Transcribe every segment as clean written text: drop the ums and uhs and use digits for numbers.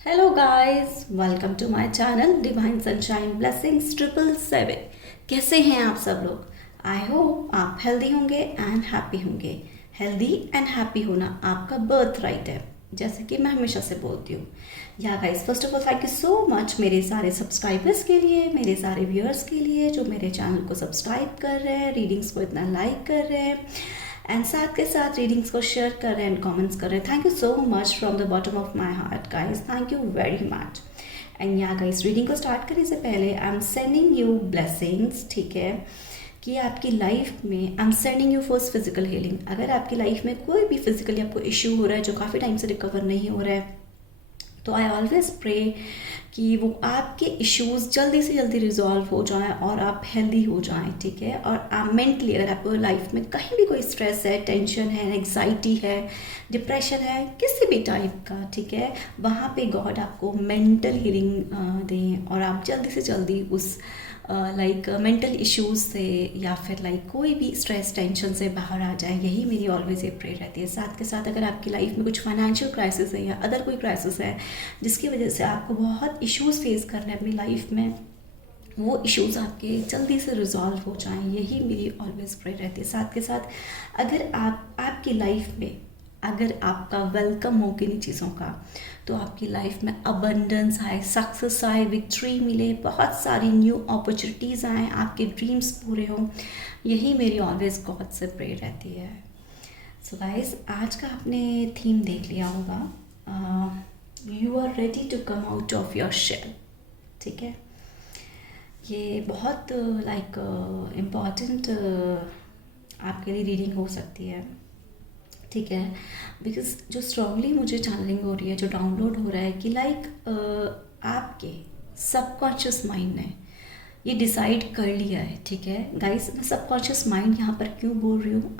Hello guys, welcome to my channel divine sunshine blessings 777। कैसे हैं आप सब लोग? आई होप आप हेल्दी होंगे एंड हैप्पी होंगे। हेल्दी एंड हैप्पी होना आपका बर्थ राइट है, जैसे कि मैं हमेशा से बोलती हूँ। या guys, first of all thank you so much मेरे सारे सब्सक्राइबर्स के लिए, मेरे सारे व्यूअर्स के लिए जो मेरे चैनल को सब्सक्राइब कर रहे हैं, रीडिंग्स को इतना लाइक कर रहे हैं एंड साथ के साथ रीडिंग्स को शेयर कर रहे हैं एंड कमेंट्स कर रहे हैं। Thank you so much from the bottom of my heart guys, thank you very much. And yeah guys, reading को स्टार्ट करने से पहले I am sending you blessings, ठीक है, कि आपकी लाइफ में I am sending you first physical healing. अगर आपकी लाइफ में कोई भी फिजिकली आपको इश्यू हो रहा है जो काफ़ी टाइम से रिकवर नहीं हो रहा है, तो आई ऑलवेज प्रे कि वो आपके इश्यूज जल्दी से जल्दी रिजॉल्व हो जाएं और आप हेल्दी हो जाएं, ठीक है। और आप मेंटली, अगर आपको लाइफ में कहीं भी कोई स्ट्रेस है, टेंशन है, एंग्जाइटी है, डिप्रेशन है, किसी भी टाइप का, ठीक है, वहाँ पे गॉड आपको मेंटल हीलिंग दें और आप जल्दी से जल्दी उस लाइक मेंटल इश्यूज से या फिर लाइक कोई भी स्ट्रेस टेंशन से बाहर आ जाए। यही मेरी ऑलवेज ये प्रे रहती है। साथ के साथ अगर आपकी लाइफ में कुछ फाइनेंशियल क्राइसिस है या अदर कोई क्राइसिस है जिसकी वजह से आपको बहुत इश्यूज फेस करने हैं अपनी लाइफ में, वो इश्यूज आपके जल्दी से रिजॉल्व हो जाएं, यही मेरी ऑलवेज प्रे रहती है। साथ के साथ अगर आपकी लाइफ में अगर आपका वेलकम हो किन्हीं चीज़ों का, तो आपकी लाइफ में अबंडेंस आए, सक्सेस आए, विक्ट्री मिले, बहुत सारी न्यू अपॉर्चुनिटीज़ आए, आपके ड्रीम्स पूरे हों, यही मेरी ऑलवेज गॉड से प्रे रहती है। सो गाइस, आज का आपने थीम देख लिया होगा, you are ready to come out of your shell, ठीक है। ये बहुत लाइक इम्पॉर्टेंट आपके लिए रीडिंग हो सकती है, ठीक है, बिकॉज जो स्ट्रांगली मुझे चैनलिंग हो रही है, जो डाउनलोड हो रहा है कि लाइक आपके सबकॉन्शियस माइंड ने ये डिसाइड कर लिया है, ठीक है। गाइस, मैं सबकॉन्शियस माइंड यहाँ पर क्यों बोल रही हूँ,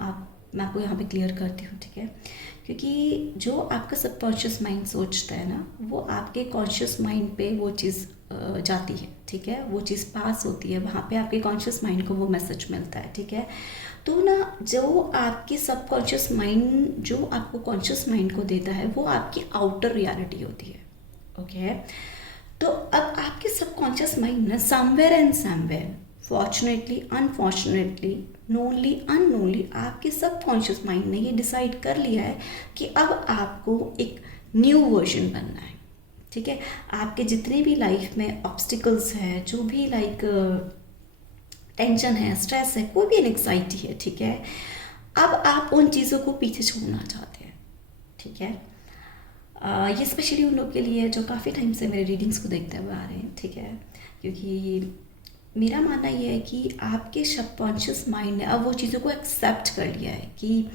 मैं आपको यहाँ पे क्लियर करती हूँ, ठीक है। क्योंकि जो आपका सबकॉन्शियस माइंड सोचता है ना, वो आपके कॉन्शियस माइंड पे वो चीज़ जाती है, ठीक है, वो चीज़ पास होती है, वहाँ पे आपके कॉन्शियस माइंड को वो मैसेज मिलता है, ठीक है। तो ना, जो आपके सबकॉन्शियस माइंड जो आपको कॉन्शियस माइंड को देता है, वो आपकी आउटर रियलिटी होती है, ओके। तो अब आपके सबकॉन्शियस माइंड ना somewhere and somewhere, fortunately unfortunately, knowingly unknowingly, आपके सबकॉन्शियस माइंड ने ये डिसाइड कर लिया है कि अब आपको एक न्यू वर्जन बनना है, ठीक है। आपके जितने भी लाइफ में ऑब्स्टिकल्स हैं, जो भी लाइक टेंशन है, स्ट्रेस है, कोई भी एंग्जाइटी है, ठीक है, अब आप उन चीज़ों को पीछे छोड़ना चाहते हैं, ठीक है। ये स्पेशली उन लोग के लिए जो काफ़ी टाइम से मेरे रीडिंग्स को देखते हुए आ रहे हैं, ठीक है, क्योंकि मेरा मानना ये है कि आपके सबकॉन्शियस माइंड ने अब वो चीज़ों को एक्सेप्ट कर लिया है कि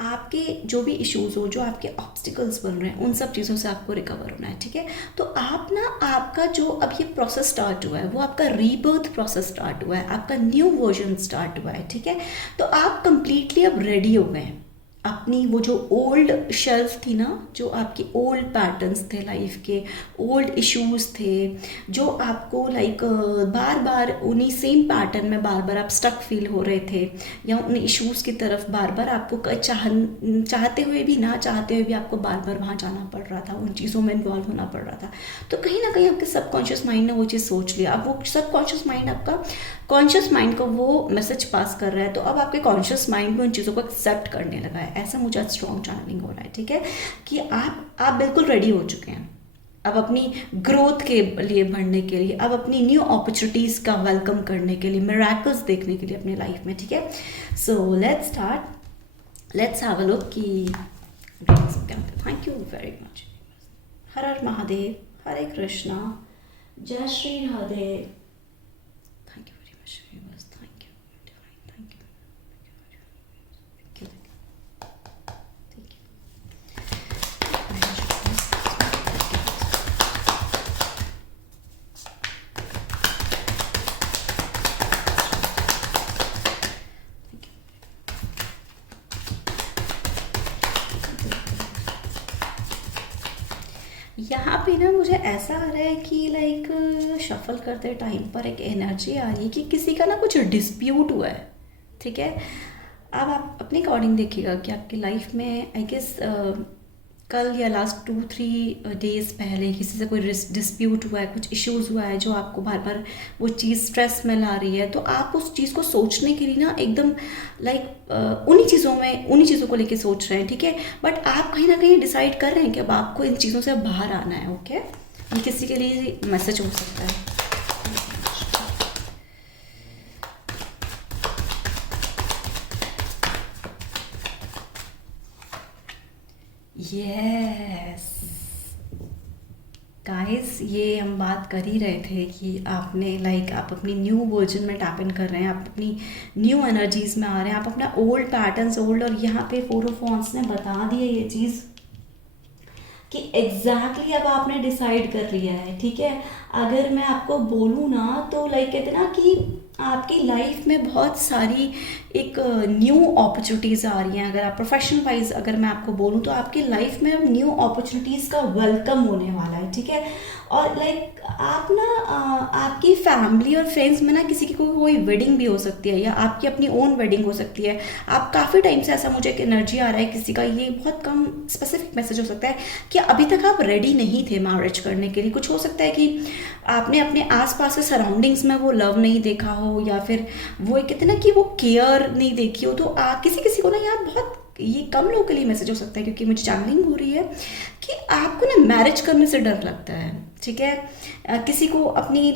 आपके जो भी इश्यूज़ हो, जो आपके ऑब्स्टिकल्स बन रहे हैं, उन सब चीज़ों से आपको रिकवर होना है, ठीक है। तो आप ना, आपका जो अब ये प्रोसेस स्टार्ट हुआ है, वो आपका रीबर्थ प्रोसेस स्टार्ट हुआ है, आपका न्यू वर्जन स्टार्ट हुआ है, ठीक है। तो आप कंप्लीटली अब रेडी हो गए हैं। अपनी वो जो ओल्ड शेल्फ थी ना, जो आपके ओल्ड पैटर्न्स थे लाइफ के, ओल्ड इश्यूज थे, जो आपको लाइक बार बार उन्हीं सेम पैटर्न में बार बार आप स्टक फील हो रहे थे, या उन इश्यूज की तरफ बार बार आपको चाहते हुए भी ना चाहते हुए भी आपको बार बार वहाँ जाना पड़ रहा था, उन चीज़ों में इन्वॉल्व होना पड़ रहा था। तो कहीं ना कहीं आपके सबकॉन्शियस माइंड ने वो चीज़ सोच लिया। अब वो सबकॉन्शियस माइंड आपका कॉन्शियस माइंड को वो मैसेज पास कर रहा है, तो अब आपके कॉन्शियस माइंड में उन चीज़ों को एक्सेप्ट करने लगा है। ऐसा मुझे स्ट्रॉन्ग चैनलिंग हो रहा है, ठीक है, कि आप बिल्कुल रेडी हो चुके हैं अब अपनी ग्रोथ के लिए बढ़ने के लिए, अब अपनी न्यू अपॉर्चुनिटीज़ का वेलकम करने के लिए, मिरेकल्स देखने के लिए अपनी लाइफ में, ठीक है। So let's start, let's have a look कि थैंक यू वेरी मच। हर हर महादेव, हरे कृष्णा, जय Shri Radhe. Thank you very much, बस thank you divine, thank you, thank you, thank you. यहाँ पे ना मुझे ऐसा आ रहा है कि लाइक शफल करते टाइम पर एक एनर्जी आ रही है कि किसी का ना कुछ डिस्प्यूट हुआ है, ठीक है। अब आप अपने अकॉर्डिंग देखिएगा कि आपकी लाइफ में आई गेस कल या लास्ट 2-3 डेज पहले किसी से कोई डिस्प्यूट हुआ है, कुछ इश्यूज हुआ है जो आपको बार बार वो चीज़ स्ट्रेस में ला रही है, तो आप उस चीज़ को सोचने के लिए ना एकदम लाइक उन्हीं चीज़ों को लेके सोच रहे हैं, ठीक है। बट आप कहीं ना कहीं डिसाइड कर रहे हैं कि अब आपको इन चीज़ों से बाहर आना है। ओके, ये किसी के लिए मैसेज हो सकता है। यस गाइस, ये हम बात कर ही रहे थे कि आपने आप अपनी न्यू वर्जन में टैप इन कर रहे हैं, आप अपनी न्यू एनर्जीज में आ रहे हैं, आप अपना ओल्ड पैटर्न्स और यहाँ पे 4 ऑफ वांड्स ने बता दिया ये चीज़ कि एग्जैक्टली अब आपने डिसाइड कर लिया है, ठीक है। अगर मैं आपको बोलूँ ना तो कहते ना कि आपकी लाइफ में बहुत सारी एक न्यू अपॉर्चुनिटीज़ आ रही हैं। अगर आप प्रोफेशनल वाइज अगर मैं आपको बोलूँ तो आपकी लाइफ में अब न्यू अपॉर्चुनिटीज़ का वेलकम होने वाला है, ठीक है। और आप ना आपकी फैमिली और फ्रेंड्स में ना किसी की कोई वेडिंग भी हो सकती है या आपकी अपनी ओन वेडिंग हो सकती है। आप काफ़ी टाइम से ऐसा मुझे एक एनर्जी आ रहा है किसी का, ये बहुत कम स्पेसिफिक मैसेज हो सकता है कि अभी तक आप रेडी नहीं थे मैरिज करने के लिए। कुछ हो सकता है कि आपने अपने आसपास के सराउंडिंग्स में वो लव नहीं देखा हो या फिर वो कहते ना कि वो केयर नहीं देखी हो। तो किसी किसी को ना यहाँ बहुत ये कम लोगों के लिए मैसेज हो सकता है क्योंकि मुझे चैनलिंग हो रही है कि आपको ना मैरिज करने से डर लगता है, ठीक है। किसी को अपनी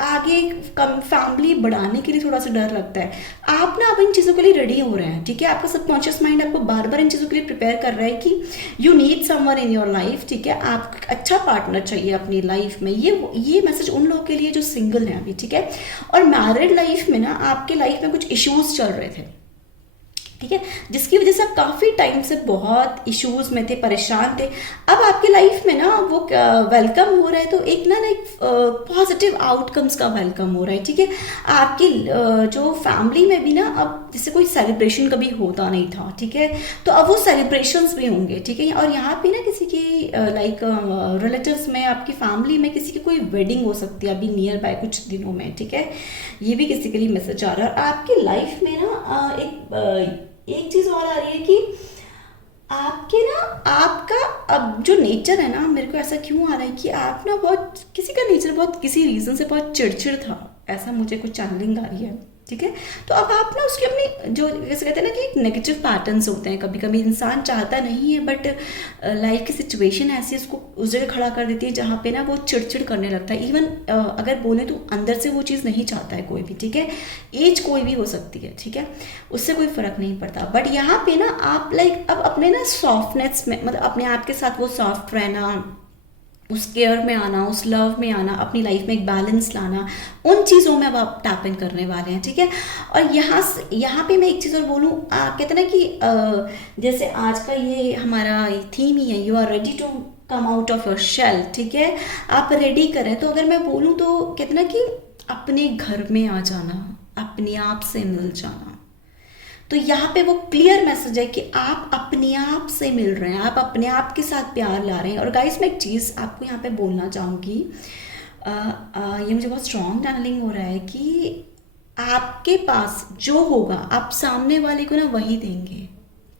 आगे कम फैमिली बढ़ाने के लिए थोड़ा सा डर लगता है। आप ना अब इन चीज़ों के लिए रेडी हो रहे हैं, ठीक है। आपका सबकॉन्शियस माइंड आपको बार बार इन चीज़ों के लिए प्रिपेयर कर रहा है कि you need someone in your life, ठीक है। आपको अच्छा पार्टनर चाहिए अपनी लाइफ में। ये मैसेज उन लोगों के लिए जो सिंगल हैं अभी, ठीक है। और मैरिड लाइफ में ना आपके लाइफ में कुछ इश्यूज चल रहे थे, ठीक है, जिसकी वजह से आप काफ़ी टाइम से बहुत इश्यूज में थे, परेशान थे। अब आपकी लाइफ में ना वो वेलकम हो रहा है, तो एक पॉजिटिव आउटकम्स का वेलकम हो रहा है, ठीक है। आपकी जो फैमिली में भी ना अब जैसे कोई सेलिब्रेशन कभी होता नहीं था, ठीक है, तो अब वो सेलिब्रेशंस भी होंगे, ठीक है। और यहाँ पे ना किसी की रिलेटिव्स में आपकी फैमिली में किसी की कोई वेडिंग हो सकती है अभी नियर बाय कुछ दिनों में, ठीक है। ये भी किसी के लिए मैसेज आ रहा है। और आपकी लाइफ में ना एक चीज़ और आ रही है कि आपका अब जो नेचर है ना, मेरे को ऐसा क्यों आ रहा है कि आप ना बहुत किसी का नेचर बहुत किसी रीज़न से बहुत चिड़चिड़ था, ऐसा मुझे कुछ चैनलिंग आ रही है, ठीक है। तो अब आप ना उसकी अपनी जो जैसे कहते हैं ना कि एक नेगेटिव पैटर्न्स होते हैं, कभी कभी इंसान चाहता नहीं है बट लाइफ की सिचुएशन ऐसी उसको उस जगह खड़ा कर देती है जहाँ पे ना वो चिड़चिड़ करने लगता है। इवन अगर बोले तो अंदर से वो चीज़ नहीं चाहता है कोई भी, ठीक है। एज कोई भी हो सकती है, ठीक है, उससे कोई फ़र्क नहीं पड़ता। बट यहाँ पे ना आप अब अपने ना सॉफ्टनेस में मतलब अपने आप के साथ वो सॉफ्ट रहना, उस केयर में आना, उस लव में आना, अपनी लाइफ में एक बैलेंस लाना, उन चीज़ों में अब आप टैप इन करने वाले हैं, ठीक है। और यहाँ पे मैं एक चीज़ और बोलूँ, कहते ना कि जैसे आज का ये हमारा थीम ही है, you are ready to come out of your shell, ठीक है। आप रेडी करें, तो अगर मैं बोलूँ तो कहते ना कि अपने घर में आ जाना, अपने आप से मिल जाना। तो यहाँ पे वो क्लियर मैसेज है कि आप अपने आप से मिल रहे हैं, आप अपने आप के साथ प्यार ला रहे हैं। और गाइस, मैं एक चीज़ आपको यहाँ पे बोलना चाहूँगी, ये मुझे बहुत स्ट्रॉन्ग चैनलिंग हो रहा है कि आपके पास जो होगा आप सामने वाले को ना वही देंगे,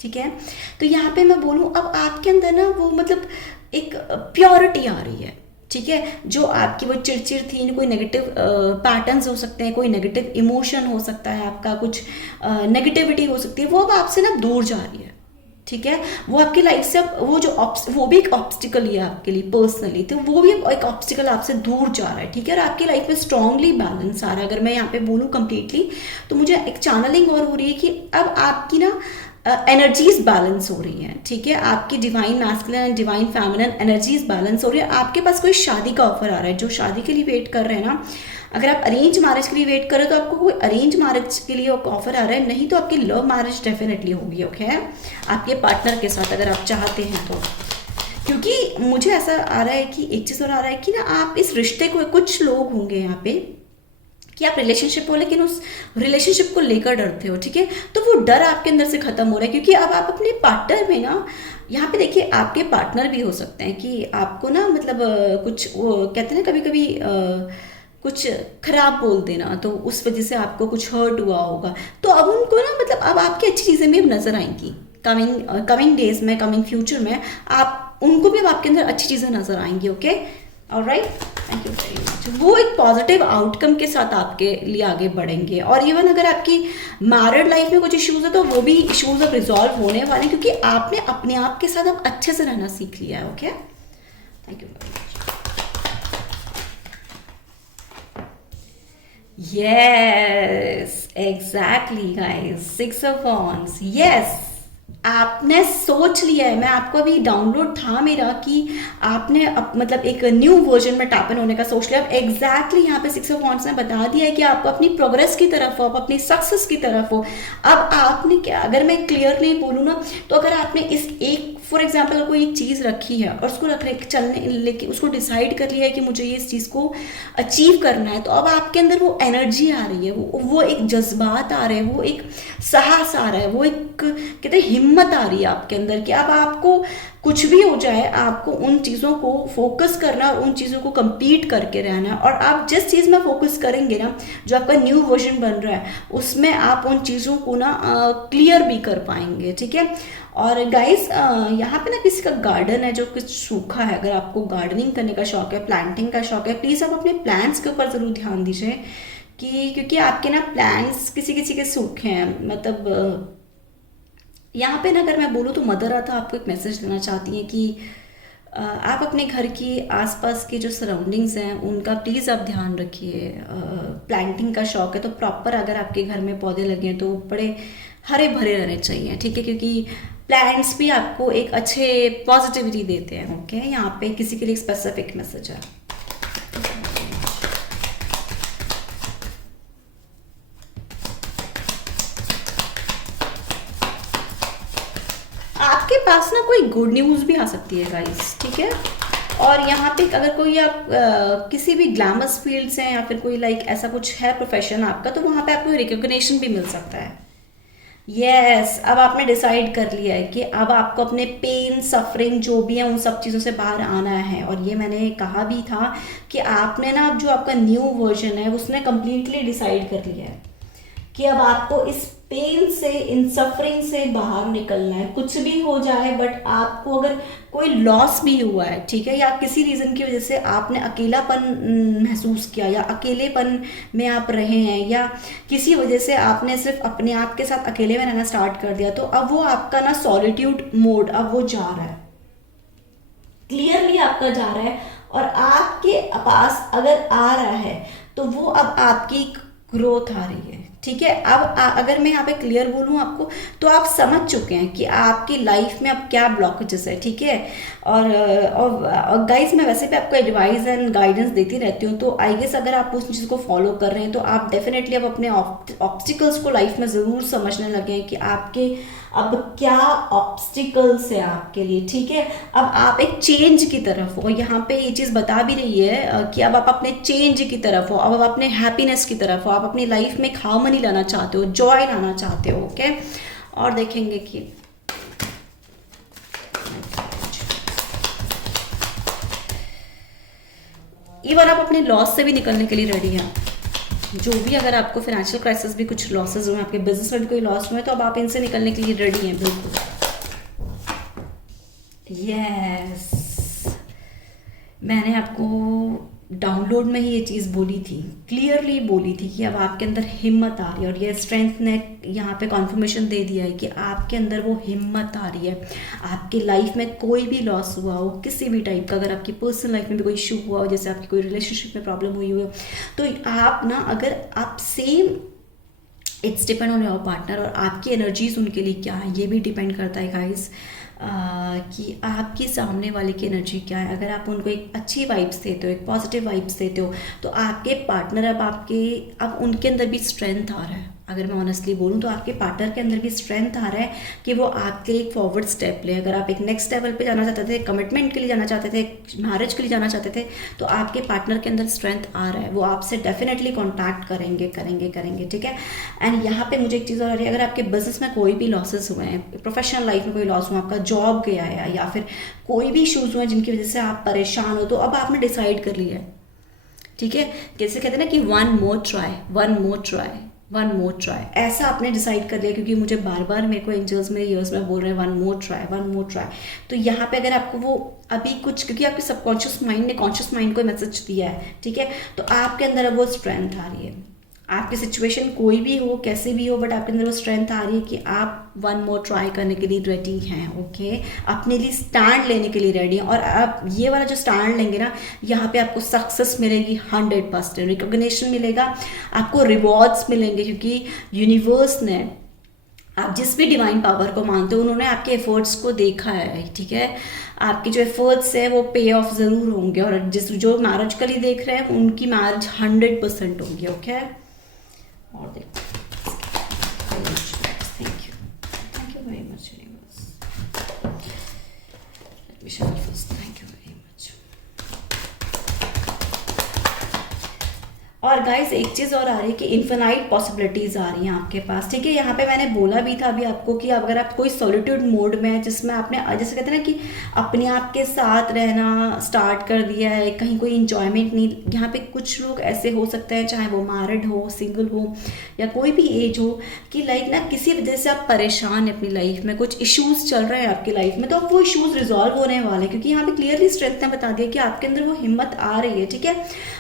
ठीक है। तो यहाँ पे मैं बोलूँ अब आपके अंदर ना वो एक प्योरिटी आ रही है, ठीक है। जो आपकी वो चिड़चिड़ थी, कोई नेगेटिव पैटर्न्स हो सकते हैं, कोई नेगेटिव इमोशन हो सकता है, आपका कुछ नेगेटिविटी हो सकती है, वो अब आपसे ना दूर जा रही है, ठीक है। वो आपकी लाइफ से वो भी एक ऑब्स्टिकल ही है आपके लिए पर्सनली, तो वो भी एक ऑब्स्टिकल आपसे दूर जा रहा है, ठीक है। और आपकी लाइफ में स्ट्रांगली बैलेंस आ रहा है। अगर मैं यहाँ पे बोलूँ कंप्लीटली तो मुझे एक चैनलिंग और हो रही है कि अब आपकी ना एनर्जीज बैलेंस हो रही हैं, ठीक है। आपकी divine masculine and divine feminine energies balance हो रही है। आपके पास कोई शादी का ऑफर आ रहा है, जो शादी के लिए वेट कर रहे हैं ना, अगर आप अरेंज मैरिज के लिए वेट कर रहे हो तो आपको कोई अरेंज मैरिज के लिए ऑफर आ रहा है, नहीं तो आपकी लव मैरिज डेफिनेटली होगी, ओके, आपके पार्टनर के साथ अगर आप चाहते हैं तो। क्योंकि मुझे ऐसा आ रहा है कि एक चीज़ और आ रहा है कि ना आप इस रिश्ते को, कुछ लोग होंगे यहाँ पे कि आप रिलेशनशिप हो लेकिन उस रिलेशनशिप को लेकर डरते हो, ठीक है। तो वो डर आपके अंदर से खत्म हो रहा है क्योंकि अब आप अपने पार्टनर में ना, यहाँ पे देखिए आपके पार्टनर भी हो सकते हैं कि आपको ना कुछ वो कहते हैं कभी कभी कुछ खराब बोल देना, तो उस वजह से आपको कुछ हर्ट हुआ होगा, तो अब उनको ना अब आपकी अच्छी चीज़ें भी नजर आएंगी, कमिंग डेज में, कमिंग फ्यूचर में आप उनको भी अब आपके अंदर अच्छी चीज़ें नजर आएंगी। Okay, alright, thank you very much. वो एक पॉजिटिव आउटकम के साथ आपके लिए आगे बढ़ेंगे। और इवन अगर आपकी मैरिड लाइफ में कुछ इश्यूज है तो वो भी इश्यूज अब रिजॉल्व होने वाले हैं, क्योंकि आपने अपने आप के साथ अब अच्छे से रहना सीख लिया है। Okay, thank you very much. Yes, exactly guys, 6 of Wands, yes, आपने सोच लिया है। मैं आपको अभी डाउनलोड था मेरा कि आपने मतलब एक न्यू वर्जन में टैप इन होने का सोच लिया। अब एग्जैक्टली यहाँ पे 6 of Wands ने बता दिया है कि आपको अपनी प्रोग्रेस की तरफ हो, आप अपनी सक्सेस की तरफ हो। अब आपने क्या, अगर मैं क्लियरली बोलूँ ना, तो अगर आपने इस एक फॉर एग्जाम्पल कोई एक चीज़ रखी है और उसको रखने चलने लेके उसको डिसाइड कर लिया है कि मुझे ये इस चीज़ को अचीव करना है, तो अब आपके अंदर वो एनर्जी आ रही है, वो एक जज्बात आ रहे हैं, वो एक साहस आ रहा है, वो एक कहते हैं हिम्मत आ रही है आपके अंदर कि अब आपको कुछ भी हो जाए आपको उन चीज़ों को फोकस करना और उन चीज़ों को कंप्लीट करके रहना। और आप जिस चीज़ में फोकस करेंगे ना, जो आपका न्यू वर्जन बन रहा है, उसमें आप उन चीज़ों को ना क्लियर भी कर पाएंगे। ठीक है, और गाइस यहाँ पे ना किसी का गार्डन है जो कुछ सूखा है, अगर आपको गार्डनिंग करने का शौक है, प्लांटिंग का शौक है, प्लीज़ आप अपने प्लांट्स के ऊपर ज़रूर ध्यान दीजिए कि क्योंकि आपके ना प्लांट्स किसी किसी के सूखे हैं। मतलब यहाँ पे ना अगर मैं बोलूँ तो मदर अर्थ आपको एक मैसेज देना चाहती हैं कि आप अपने घर की आसपास के जो सराउंडिंग्स हैं उनका प्लीज़ आप ध्यान रखिए। प्लांटिंग का शौक है तो प्रॉपर अगर आपके घर में पौधे लगे हैं तो बड़े हरे भरे रहने चाहिए। ठीक है, क्योंकि प्लांट्स भी आपको एक अच्छे पॉजिटिविटी देते हैं। ओके, यहाँ पे किसी के लिए स्पेसिफिक मैसेज है। आपके पास ना कोई गुड न्यूज़ भी आ सकती है गाइस। ठीक है, और यहाँ पे अगर कोई आप किसी भी ग्लैमरस फील्ड से हैं या फिर कोई लाइक ऐसा कुछ है प्रोफेशन आपका, तो वहाँ पे आपको रिकॉग्निशन भी मिल सकता है। यस, अब आपने डिसाइड कर लिया है कि अब आपको अपने पेन सफरिंग जो भी है उन सब चीज़ों से बाहर आना है। और ये मैंने कहा भी था कि आपने ना अब जो आपका न्यू वर्जन है उसने कम्प्लीटली डिसाइड कर लिया है कि अब आपको इस पेन से, इन सफरिंग से बाहर निकलना है। कुछ भी हो जाए, बट आपको अगर कोई लॉस भी हुआ है, ठीक है, या किसी रीज़न की वजह से आपने अकेलापन महसूस किया या अकेलेपन में आप रहे हैं, या किसी वजह से आपने सिर्फ अपने आप के साथ अकेले में रहना स्टार्ट कर दिया, तो अब वो आपका ना सॉलिट्यूड मोड अब वो जा रहा है, क्लियरली आपका जा रहा है। और आपके पास अगर आ रहा है तो वो अब आपकी ग्रोथ आ रही है। ठीक है, अब अगर मैं यहाँ पे क्लियर बोलूँ आपको, तो आप समझ चुके हैं कि आपकी लाइफ में अब क्या ब्लॉकेजेस है। ठीक है, और गाइस मैं वैसे भी आपको एडवाइस एंड गाइडेंस देती रहती हूँ, तो आई गेस अगर आप उस चीज़ को फॉलो कर रहे हैं तो आप डेफिनेटली अब अपने ऑब्स्टिकल्स को लाइफ में ज़रूर समझने लगे हैं कि आपके अब क्या ऑब्स्टिकल्स है आपके लिए। ठीक है, अब आप एक चेंज की तरफ हो, यहाँ पे ये चीज़ बता भी रही है कि अब आप अपने चेंज की तरफ हो, अब आप अपने हैप्पीनेस की तरफ हो, आप अपनी लाइफ में हार्मनी लाना चाहते हो, जॉय लाना चाहते हो। ओके, और देखेंगे कि इवन आप अपने लॉस से भी निकलने के लिए रेडी हैं। जो भी अगर आपको फाइनेंशियल क्राइसिस भी कुछ लॉसेस हुए, आपके बिजनेस में भी कोई लॉस हुए, तो अब आप इनसे निकलने के लिए रेडी हैं बिल्कुल। यस, मैंने आपको डाउनलोड में ही ये चीज़ बोली थी, क्लियरली बोली थी कि अब आपके अंदर हिम्मत आ रही है। और ये स्ट्रेंथ ने यहाँ पे कॉन्फर्मेशन दे दिया है कि आपके अंदर वो हिम्मत आ रही है। आपकी लाइफ में कोई भी लॉस हुआ हो, किसी भी टाइप का, अगर आपकी पर्सनल लाइफ में भी कोई इशू हुआ हो, जैसे आपकी कोई रिलेशनशिप में प्रॉब्लम हुई हो, तो आप ना अगर आप same, it's depend on your partner, और आपकी एनर्जीज उनके लिए क्या है ये भी डिपेंड करता है गाइस, कि आपके सामने वाले की एनर्जी क्या है। अगर आप उनको एक अच्छी वाइब्स देते हो, एक पॉजिटिव वाइब्स देते हो, तो आपके पार्टनर अब उनके अंदर भी स्ट्रेंथ आ रहा है। अगर मैं ऑनेस्टली बोलूँ तो आपके पार्टनर के अंदर भी स्ट्रेंथ आ रहा है कि वो आपके लिए एक फॉरवर्ड स्टेप ले। अगर आप एक नेक्स्ट लेवल पे जाना चाहते थे, कमिटमेंट के लिए जाना चाहते थे, मैरिज के लिए जाना चाहते थे, तो आपके पार्टनर के अंदर स्ट्रेंथ आ रहा है, वो आपसे डेफिनेटली कॉन्टैक्ट करेंगे। ठीक है, एंड यहाँ पे मुझे एक चीज़ और आ रही है, अगर आपके बिजनेस में कोई भी लॉसेस हुए हैं, प्रोफेशनल लाइफ में कोई लॉस हुआ, आपका जॉब गया है, या फिर कोई भी इशूज़ हुए जिनकी वजह से आप परेशान हो, तो अब आपने डिसाइड कर लिया है। ठीक है, कैसे कहते हैं ना कि one more try, one more try, ऐसा आपने डिसाइड कर लिया, क्योंकि मुझे बार बार मेरे को एंजल्स मेरे ईयर्स में बोल रहे हैं one more try, one more try. तो यहाँ पे अगर आपको वो अभी कुछ, क्योंकि आपके सबकॉन्शियस माइंड ने कॉन्शियस माइंड को मैसेज दिया है, ठीक है, तो आपके अंदर अब वो स्ट्रेंथ आ रही है। आपकी सिचुएशन कोई भी हो, कैसे भी हो, बट आपके अंदर वो स्ट्रेंथ आ रही है कि आप वन मोर ट्राई करने के लिए रेडी हैं। ओके, अपने लिए स्टैंड लेने के लिए रेडी हैं, और आप ये वाला जो स्टैंड लेंगे ना, यहाँ पे आपको सक्सेस मिलेगी 100%, रिकॉग्निशन मिलेगा, आपको रिवॉर्ड्स मिलेंगे, क्योंकि यूनिवर्स ने, आप जिस भी डिवाइन पावर को मानते हो, उन्होंने आपके एफर्ट्स को देखा है, ठीक है। आपके जो एफर्ट्स है वो पे ऑफ ज़रूर होंगे, और जिस जो मैरिजकली देख रहे हैं उनकी मैरिज 100% होंगी। ओके, और देखो, thank you very much universe, let me shuffle first, thank you very much. और गाइस एक चीज़ और आ रही है कि इन्फिनाइट पॉसिबिलिटीज़ आ रही हैं आपके पास, ठीक है। यहाँ पे मैंने बोला भी था अभी आपको कि अगर आप कोई सॉलिट्यूड मोड में है, जिसमें आपने जैसे कहते हैं ना कि अपने आप के साथ रहना स्टार्ट कर दिया है, कहीं कोई इंजॉयमेंट नहीं, यहाँ पे कुछ लोग ऐसे हो सकते हैं, चाहे वो मैरिड हो, सिंगल हो, या कोई भी एज हो, कि लाइक ना किसी वजह से आप परेशान हैं अपनी लाइफ में, कुछ इशूज़ चल रहे हैं आपकी लाइफ में, तो अब वो इशूज़ रिजॉल्व होने वाले हैं, क्योंकि यहाँ पे क्लियरली स्ट्रेंथ ने बता दिया कि आपके अंदर वो हिम्मत आ रही है, ठीक है।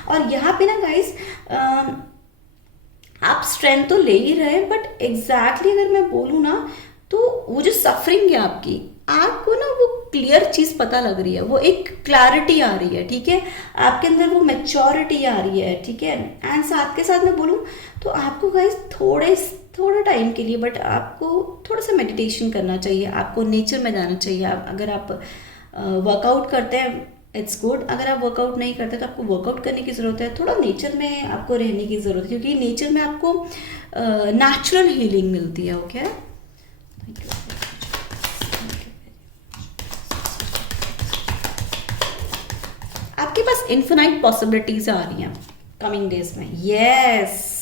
और यहाँ पे ना गाइस आप स्ट्रेंथ तो ले ही रहे हैं, बट एग्जैक्टली अगर मैं बोलूँ ना, तो वो जो सफरिंग है आपकी, आपको ना वो क्लियर चीज़ पता लग रही है, वो एक क्लैरिटी आ रही है, ठीक है, आपके अंदर वो मैच्योरिटी आ रही है, ठीक है। एंड साथ के साथ मैं बोलूँ तो आपको गाइस थोड़ा टाइम के लिए, बट आपको थोड़ा सा मेडिटेशन करना चाहिए, आपको नेचर में जाना चाहिए। अगर आप वर्कआउट करते हैं इट्स गुड, अगर आप वर्कआउट नहीं करते तो आपको वर्कआउट करने की ज़रूरत है, थोड़ा नेचर में आपको रहने की ज़रूरत है, क्योंकि नेचर में आपको नेचुरल हीलिंग मिलती है। Okay, thank you. आपके पास इन्फिनाइट पॉसिबिलिटीज आ रही हैं कमिंग डेज में। यस,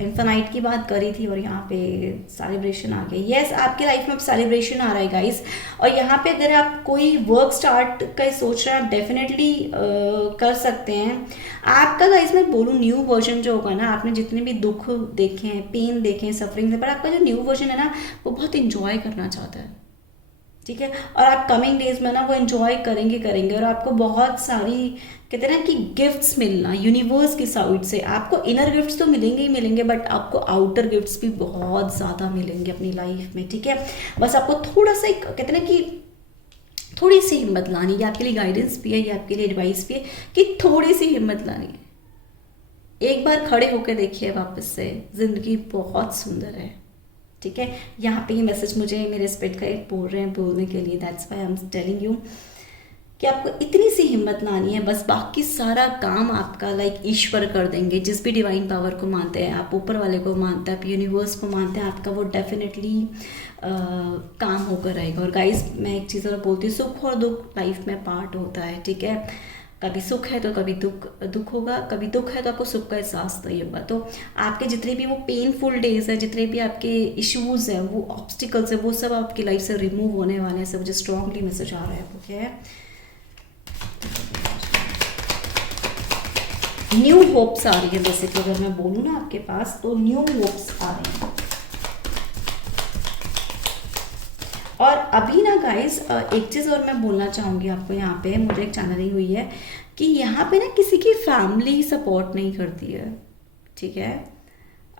इन्फिनाइट की बात करी थी और यहाँ पे सेलिब्रेशन आ गई। यस, आपकी लाइफ में अब सेलिब्रेशन आ रहा है गाइस। और यहाँ पे अगर आप कोई वर्क स्टार्ट का सोच रहे हैं, आप डेफिनेटली कर सकते हैं। आपका गाइस मैं बोलूँ न्यू वर्जन जो होगा ना, आपने जितने भी दुख देखे हैं, पेन देखे हैं, सफरिंग, पर आपका जो न्यू वर्जन है ना, वो बहुत इंजॉय करना चाहता है, ठीक है। और आप कमिंग डेज में ना वो एंजॉय करेंगे और आपको बहुत सारी कहते हैं ना कि गिफ्ट्स मिलना यूनिवर्स की साइड से। आपको इनर गिफ्ट्स तो मिलेंगे ही मिलेंगे, बट आपको आउटर गिफ्ट्स भी बहुत ज़्यादा मिलेंगे अपनी लाइफ में, ठीक है। बस आपको थोड़ा सा एक कहते हैं ना कि थोड़ी सी हिम्मत लानी है। आपके लिए गाइडेंस भी है, ये आपके लिए एडवाइस भी है कि थोड़ी सी हिम्मत लानी है। एक बार खड़े होकर देखिए वापस से, ज़िंदगी बहुत सुंदर है, ठीक है। यहाँ पे ये मैसेज मुझे मेरे स्पिरिट का एक बोल रहे हैं बोलने के लिए, that's why I am telling you कि आपको इतनी सी हिम्मत लानी है, बस बाकी सारा काम आपका लाइक ईश्वर कर देंगे। जिस भी डिवाइन पावर को मानते हैं आप, ऊपर वाले को मानते हैं आप, यूनिवर्स को मानते हैं, आपका वो डेफिनेटली काम होकर रहेगा। और गाइस मैं एक चीज़ और बोलती हूँ, सुख और दुख लाइफ में पार्ट होता है, ठीक है। कभी सुख है तो कभी दुख होगा, कभी दुख है तो आपको सुख का एहसास नहीं होगा। तो आपके जितने भी वो पेनफुल डेज है, जितने भी आपके इश्यूज हैं, वो ऑब्स्टिकल्स है, वो सब आपकी लाइफ से रिमूव होने वाले हैं। सब मुझे स्ट्रांगली मैसेज आ रहा है, ओके। न्यू होप्स आ रही है बेसिकली, अगर मैं बोलूँ ना आपके पास, तो न्यू होप्स आ रही हैं। और अभी ना गाइस एक चीज़ और मैं बोलना चाहूँगी आपको, यहाँ पे मुझे एक चैनलिंग हुई है कि यहाँ पे ना किसी की फैमिली सपोर्ट नहीं करती है, ठीक है।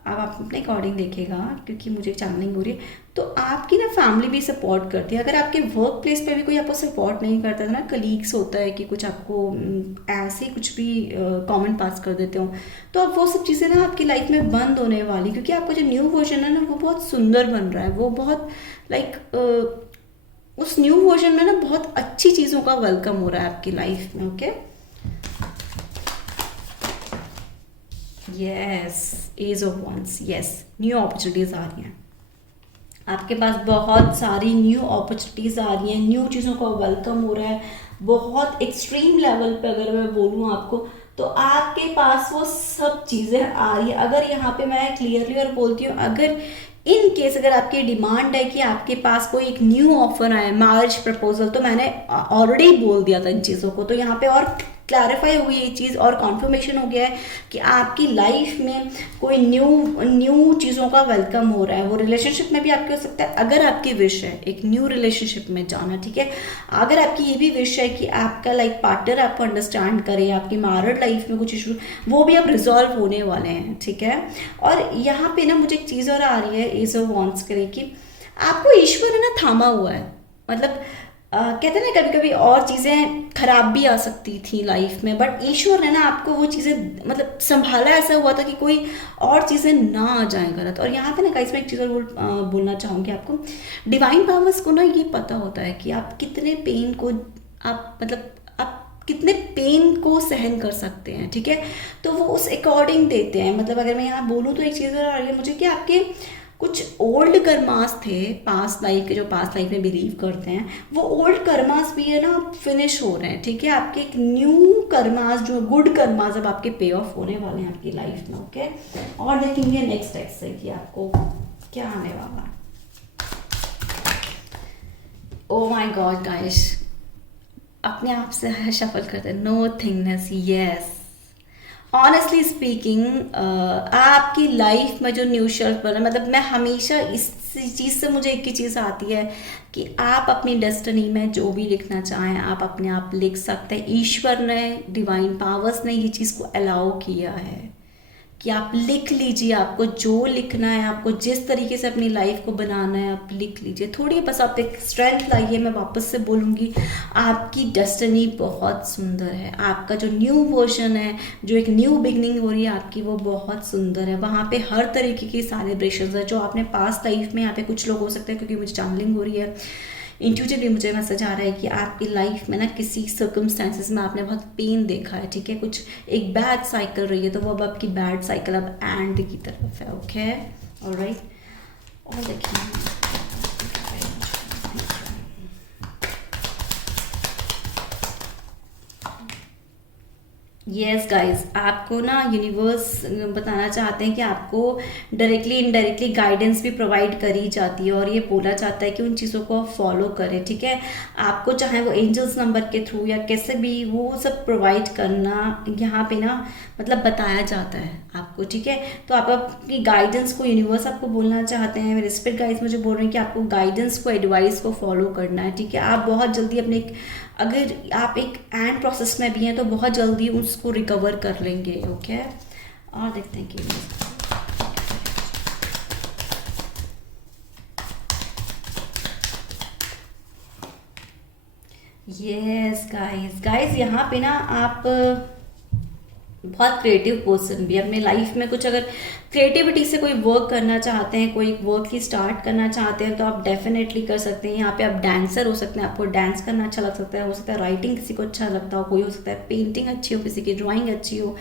अब आप अपने अकॉर्डिंग देखिएगा, क्योंकि मुझे चैनलिंग हो रही है, तो आपकी ना फैमिली भी सपोर्ट करती है। अगर आपके वर्क प्लेस पे भी कोई आपको सपोर्ट नहीं करता है ना, कलीग्स होता है कि कुछ आपको ऐसे कुछ भी कमेंट पास कर देते हो, तो अब वो सब चीज़ें ना आपकी लाइफ में बंद होने वाली, क्योंकि आपका जो न्यू वर्जन है ना, वो बहुत सुंदर बन रहा है। वो बहुत उस न्यू वर्जन में ना बहुत अच्छी चीज़ों का वेलकम हो रहा है आपकी लाइफ में, okay. Yes, as of once, yes, new opportunities आ रही हैं आपके पास, बहुत सारी न्यू अपॉर्चुनिटीज़ आ रही हैं, न्यू चीज़ों का वेलकम हो रहा है बहुत एक्सट्रीम लेवल पे। अगर मैं बोलूँ आपको, तो आपके पास वो सब चीज़ें आ रही है। अगर यहाँ पे मैं क्लियरली और बोलती हूँ, अगर इन केस अगर आपकी डिमांड है कि आपके पास कोई एक न्यू ऑफर आए, मैरिज प्रपोजल, तो मैंने ऑलरेडी बोल दिया था इन चीज़ों को, तो यहाँ पे और क्लैरिफाई हो गई ये चीज़ और कॉन्फर्मेशन हो गया है कि आपकी लाइफ में कोई न्यू चीज़ों का वेलकम हो रहा है। वो रिलेशनशिप में भी आपके हो सकता है, अगर आपकी विश है एक न्यू रिलेशनशिप में जाना, ठीक है। अगर आपकी ये भी विश है कि आपका लाइक पार्टनर आपको अंडरस्टैंड करे, आपकी मैरिड लाइफ में कुछ इशू वो भी अब रिजॉल्व होने वाले हैं, ठीक है। और यहाँ पे ना मुझे एक चीज़ और आ रही है एज ऑफ वांड्स के लिए कि आपको ईश्वर है ना थामा हुआ है। मतलब कहते हैं ना कभी कभी और चीज़ें खराब भी आ सकती थी लाइफ में, बट ईश्वर ने ना आपको वो चीज़ें मतलब संभाला, ऐसा हुआ था कि कोई और चीज़ें ना आ जाएं गलत। और यहाँ पे ना गाइस मैं एक चीज़ और बोलना चाहूँगी आपको, डिवाइन पावर्स को ना ये पता होता है कि आप कितने पेन को आप कितने पेन को सहन कर सकते हैं, ठीक है। तो वो उस अकॉर्डिंग देते हैं। मतलब अगर मैं यहाँ बोलूँ तो एक चीज़ और आ रही है मुझे कि आपके कुछ ओल्ड कर्मास थे पास्ट लाइफ के, जो पास्ट लाइफ में बिलीव करते हैं, वो ओल्ड कर्मास भी है ना फिनिश हो रहे हैं, ठीक है। आपके एक न्यू कर्मास, जो गुड कर्मास अब आपके पे ऑफ होने वाले हैं आपकी लाइफ में, ओके। और देखेंगे नेक्स्ट टेक्स्ट से कि आपको क्या आने वाला। ओ माय गॉड गाइस, अपने आप से शफल करते हैं, नो थिंगनेस, यस। ऑनेस्टली स्पीकिंग आपकी लाइफ में जो न्यू शर्ट बना, मतलब मैं हमेशा इस चीज़ से मुझे एक ही चीज़ आती है कि आप अपनी डेस्टिनी में जो भी लिखना चाहें आप अपने आप लिख सकते हैं। ईश्वर ने, डिवाइन पावर्स ने ये चीज़ को अलाउ किया है कि आप लिख लीजिए, आपको जो लिखना है, आपको जिस तरीके से अपनी लाइफ को बनाना है आप लिख लीजिए। थोड़ी बस आप एक स्ट्रेंथ लाइए। मैं वापस से बोलूँगी, आपकी डेस्टिनी बहुत सुंदर है। आपका जो न्यू वर्जन है, जो एक न्यू बिगनिंग हो रही है आपकी, वो बहुत सुंदर है। वहाँ पे हर तरीके की सेलिब्रेशन है जो आपने पास्ट लाइफ में, यहाँ पे कुछ लोग हो सकते हैं क्योंकि मुझे चैनलिंग हो रही है, इंट्यूटिवली मुझे मैसेज आ रहा है कि आपकी लाइफ में ना किसी सर्कमस्टेंसेस में आपने बहुत पेन देखा है, ठीक है। कुछ एक बैड साइकिल रही है, तो वो अब आपकी बैड साइकिल अब एंड की तरफ है, ओके, ऑलराइट। और देखिए यस गाइस, आपको ना यूनिवर्स बताना चाहते हैं कि आपको डायरेक्टली इनडायरेक्टली गाइडेंस भी प्रोवाइड करी जाती है और ये बोला जाता है कि उन चीज़ों को आप फॉलो करें, ठीक है। आपको चाहे वो एंजल्स नंबर के थ्रू या कैसे भी वो सब प्रोवाइड करना यहाँ पे ना मतलब बताया जाता है आपको, ठीक है। तो आप अपनी गाइडेंस को, यूनिवर्स आपको बोलना चाहते हैं, मेरे स्पिरिट गाइड्स मुझे बोल रहे हैं कि आपको गाइडेंस को, एडवाइस को फॉलो करना है, ठीक है। आप बहुत जल्दी अपने अगर आप एक एंड प्रोसेस में भी हैं तो बहुत जल्दी उसको रिकवर कर लेंगे, ओके। और देखते हैं कि यस गाइस यहाँ पे ना आप बहुत क्रिएटिव पर्सन भी अपने लाइफ में कुछ अगर क्रिएटिविटी से कोई वर्क करना चाहते हैं, कोई वर्क ही स्टार्ट करना चाहते हैं तो आप डेफिनेटली कर सकते हैं। यहाँ पे आप डांसर हो सकते हैं, आपको डांस करना अच्छा लग सकता है, हो सकता है राइटिंग किसी को अच्छा लगता हो, कोई हो सकता है पेंटिंग अच्छी हो, किसी की ड्राइंग अच्छी हो,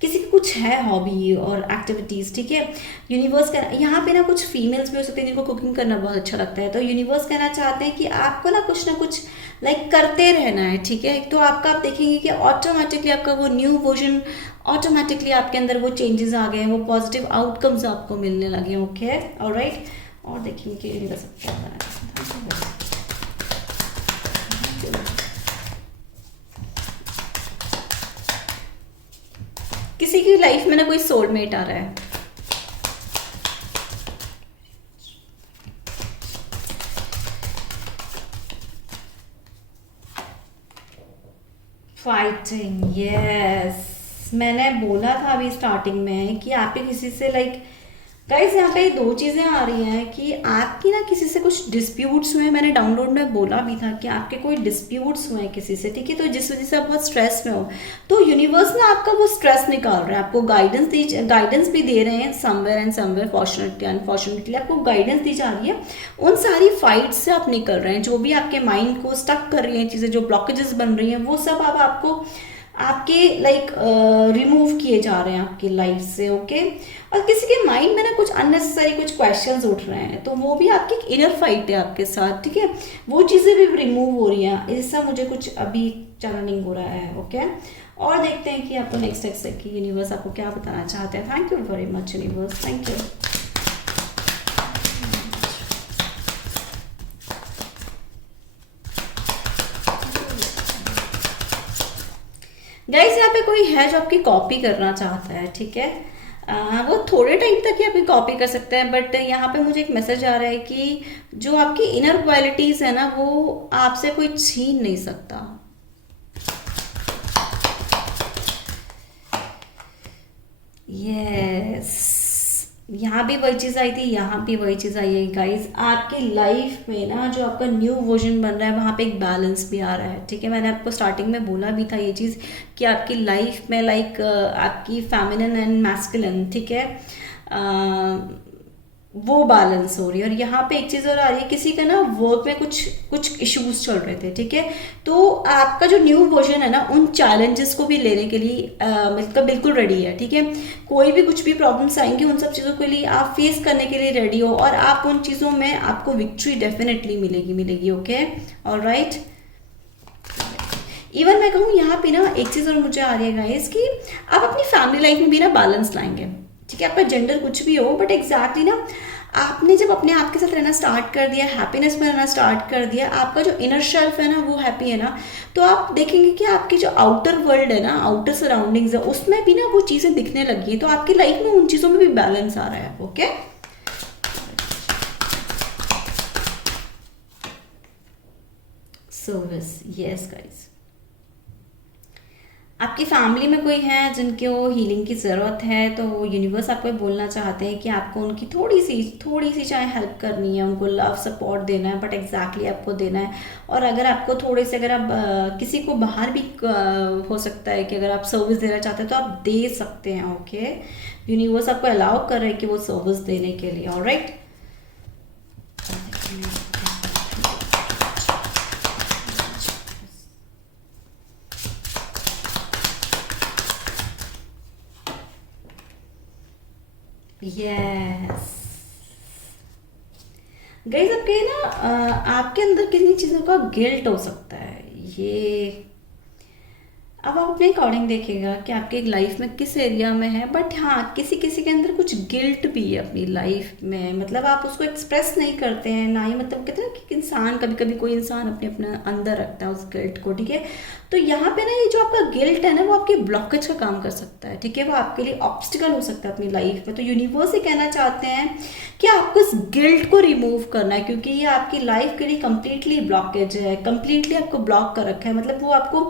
किसी की कुछ है हॉबी और एक्टिविटीज़, ठीक है। यूनिवर्स का यहाँ पे ना कुछ फीमेल्स भी हो सकते हैं जिनको कुकिंग करना बहुत अच्छा लगता है, तो यूनिवर्स कहना चाहते हैं कि आपको ना कुछ लाइक करते रहना है, ठीक है। तो आपका आप देखेंगे कि ऑटोमेटिकली आपका वो न्यू वर्जन, ऑटोमेटिकली आपके अंदर वो चेंजेस आ गए हैं, वो पॉजिटिव आउटकम्स आपको मिलने लगे, ओके, ऑलराइट। और देखेंगे कि इनका सब क्या है। किसी की लाइफ में ना कोई सोलमेट आ रहा है, फाइटिंग, यस। मैंने बोला था अभी स्टार्टिंग में कि आपके किसी से लाइक गाइस यहाँ पे दो चीज़ें आ रही हैं कि आपकी ना किसी से कुछ डिस्प्यूट्स हुए हैं। मैंने डाउनलोड में बोला भी था कि आपके कोई डिस्प्यूट्स हुए हैं किसी से, ठीक है। तो जिस वजह से आप बहुत स्ट्रेस में हो, तो यूनिवर्स ना आपका वो स्ट्रेस निकाल रहा है, आपको गाइडेंस भी दे रहे हैं somewhere and somewhere, fortunately unfortunately आपको गाइडेंस दी जा रही है। उन सारी फाइट्स से आप निकल रहे हैं, जो भी आपके माइंड को स्टक कर रही हैं चीज़ें, जो ब्लॉकेजेस बन रही हैं, वो सब अब आपको आपके लाइक रिमूव किए जा रहे हैं आपकी लाइफ से, ओके। और किसी के माइंड में ना कुछ अननेसेसरी कुछ क्वेश्चंस उठ रहे हैं, तो वो भी आपकी एक इनर फाइट है आपके साथ, ठीक है। वो चीज़ें भी रिमूव हो रही हैं, ऐसा मुझे कुछ अभी चैनलिंग हो रहा है, ओके। और देखते हैं कि आपको नेक्स्ट एक्स की यूनिवर्स आपको क्या बताना चाहते हैं। Thank you very much universe, thank you. Guys यहाँ पे कोई है जो आपकी कॉपी करना चाहता है, ठीक है। वो थोड़े टाइम तक ही आपकी कॉपी कर सकते हैं, बट यहाँ पे मुझे एक मैसेज आ रहा है कि जो आपकी इनर क्वालिटीज है ना वो आपसे कोई छीन नहीं सकता। यस, यहाँ भी वही चीज़ आई थी, यहाँ भी वही चीज़ आई है गाइस। आपकी लाइफ में ना जो आपका न्यू वर्जन बन रहा है वहाँ पे एक बैलेंस भी आ रहा है, ठीक है। मैंने आपको स्टार्टिंग में बोला भी था ये चीज़ कि आपकी लाइफ में लाइक आपकी फेमिनिन एंड मैस्कुलिन, ठीक है, वो बैलेंस हो रही है। और यहाँ पे एक चीज़ और आ रही है, किसी का ना वर्क में कुछ कुछ इश्यूज चल रहे थे, ठीक है। तो आपका जो न्यू वर्जन है ना उन चैलेंजेस को भी लेने के लिए मतलब बिल्कुल रेडी है, ठीक है। कोई भी कुछ भी प्रॉब्लम्स आएंगी उन सब चीज़ों के लिए आप फेस करने के लिए रेडी हो, और आप उन चीज़ों में आपको विक्ट्री डेफिनेटली मिलेगी। Okay, alright. इवन मैं कहूँ यहाँ पे ना एक चीज़ और मुझे आ रही है गाइस कि आप अपनी फैमिली लाइफ में भी ना बैलेंस लाएंगे, ठीक है। आपका जेंडर कुछ भी हो, बट एग्जैक्टली ना आपने जब अपने आप के साथ रहना स्टार्ट कर दिया, हैप्पीनेस में रहना स्टार्ट कर दिया, आपका जो इनर शेल्फ है ना वो हैप्पी है ना, तो आप देखेंगे कि आपकी जो आउटर वर्ल्ड है ना, आउटर सराउंडिंग्स है, उसमें भी ना वो चीज़ें दिखने लगी है। तो आपकी लाइफ में उन चीज़ों में भी बैलेंस आ रहा है। Okay, service, yes guys. आपकी फैमिली में कोई है जिनको हीलिंग की ज़रूरत है, तो यूनिवर्स आपको बोलना चाहते हैं कि आपको उनकी थोड़ी सी चाहे हेल्प करनी है, उनको लव सपोर्ट देना है, बट एग्जैक्टली आपको देना है। और अगर आपको थोड़े से, अगर आप किसी को बाहर भी हो सकता है कि अगर आप सर्विस देना चाहते हैं तो आप दे सकते हैं। ओके, यूनिवर्स आपको अलाउ कर रहे हैं कि वो सर्विस देने के लिए। Alright, yes guys. आपके ना आपके अंदर कितनी चीज़ों का गिल्ट हो सकता है, ये अब आप अपने अकॉर्डिंग देखिएगा कि आपके लाइफ में किस एरिया में है। बट हाँ, किसी किसी के अंदर कुछ गिल्ट भी है अपनी लाइफ में, मतलब आप उसको एक्सप्रेस नहीं करते हैं ना ही, मतलब कहते हैं ना कि इंसान कभी कभी कोई इंसान अपने अपने अंदर रखता है उस गिल्ट को, ठीक है। तो यहाँ पे ना ये जो आपका गिल्ट है ना वो आपके ब्लॉकेज का काम कर सकता है, ठीक है। वो आपके लिए ऑब्स्टिकल हो सकता है अपनी लाइफ में। तो यूनिवर्स ये कहना चाहते हैं कि आपको इस गिल्ट को रिमूव करना है, क्योंकि ये आपकी लाइफ के लिए कंप्लीटली ब्लॉकेज है, कंप्लीटली आपको ब्लॉक कर रखा है। मतलब वो आपको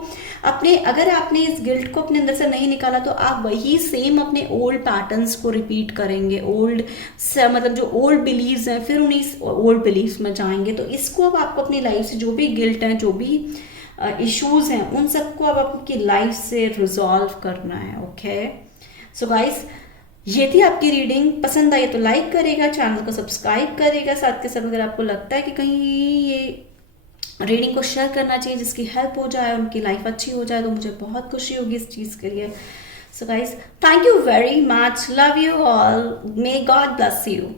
अपने, अगर आपने इस गिल्ट को अपने अंदर से नहीं निकाला तो आप वही सेम अपने ओल्ड पैटर्न्स को रिपीट करेंगे, ओल्ड मतलब जो ओल्ड बिलीव्स हैं फिर उन्हीं ओल्ड बिलीव्स में जाएंगे। तो इसको अब आपको अपनी लाइफ से जो भी गिल्ट है, जो भी इश्यूज हैं, उन सबको अब आपकी लाइफ से रिजॉल्व करना है। ओके, सो गाइस, ये थी आपकी रीडिंग। पसंद आई तो लाइक करेगा, चैनल को सब्सक्राइब करेगा। साथ के साथ अगर आपको लगता है कि कहीं ये रीडिंग को शेयर करना चाहिए जिसकी हेल्प हो जाए, उनकी लाइफ अच्छी हो जाए, तो मुझे बहुत खुशी होगी इस चीज़ के लिए। So guys, thank you very much, love you all, may God bless you.